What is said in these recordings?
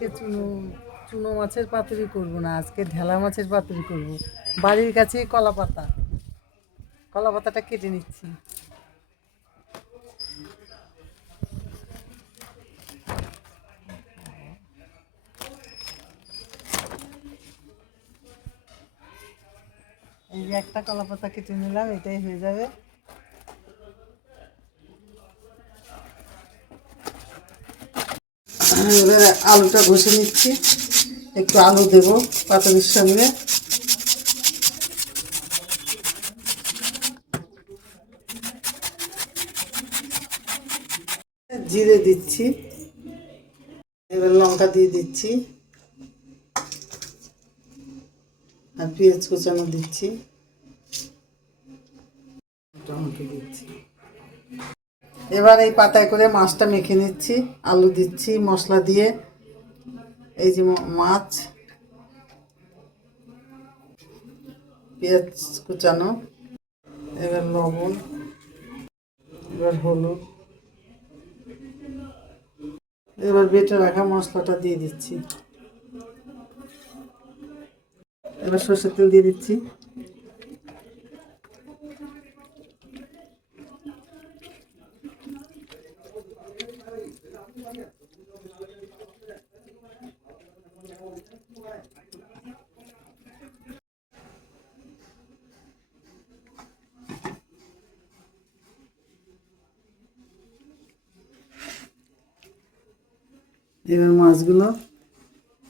আজকে চুনো চুনো মাছের পাতুরি করব না, আজকে ঢেলা মাছের পাতুরি করব। বাড়ির কাছেই কলা পাতা, কলা পাতাটা কেটে নিচ্ছি। এই যে একটা কলা পাতা কেটে নিলাম, এটাই হয়ে যাবে। এবারে আলুটা ঘষে নিচ্ছি, একটু আলু দেবো পাতুরির সঙ্গে। জিরে দিচ্ছি, এবার লঙ্কা দিয়ে দিচ্ছি, আর পেঁয়াজ কুচানো দিচ্ছি, টমেটো দিচ্ছি। এবার এই পাতায় করে মাছটা মেখে নিচ্ছি, আলু দিচ্ছি মশলা দিয়ে। এই যে মাছ, পেঁয়াজ কুচানো, এবার লবণ, এবার হলুদ, এবার বেটে রাখা মশলাটা দিয়ে দিচ্ছি। এবার সরষের তেল দিয়ে দিচ্ছি। এবার মাছগুলো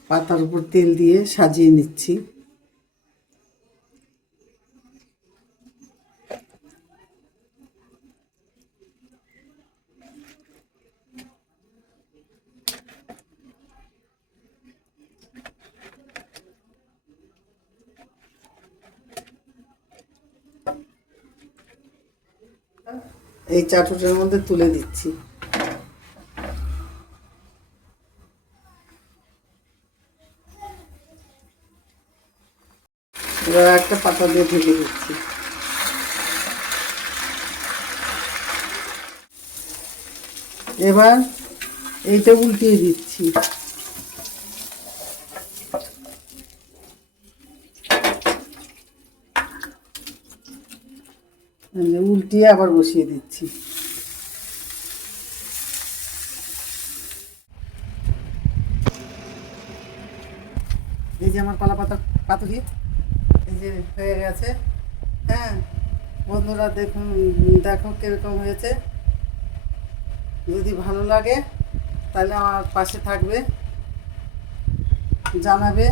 পাতার উপর তেল দিয়ে সাজিয়ে নিচ্ছি। এই চাটুটার মধ্যে তুলে দিচ্ছি। এবার একটা পাতা দিয়ে ঢেকে দিচ্ছি। এবার এইটা উল্টিয়ে দিচ্ছি। উল্টিয়ে আবার বসিয়ে দিচ্ছি। এই যে আমার কলা পাতা পাতুরি এই যে হয়ে গেছে। হ্যাঁ বন্ধুরা, দেখুন, দেখো কীরকম হয়েছে। যদি ভালো লাগে তাহলে আমার পাশে থাকবে, জানাবে।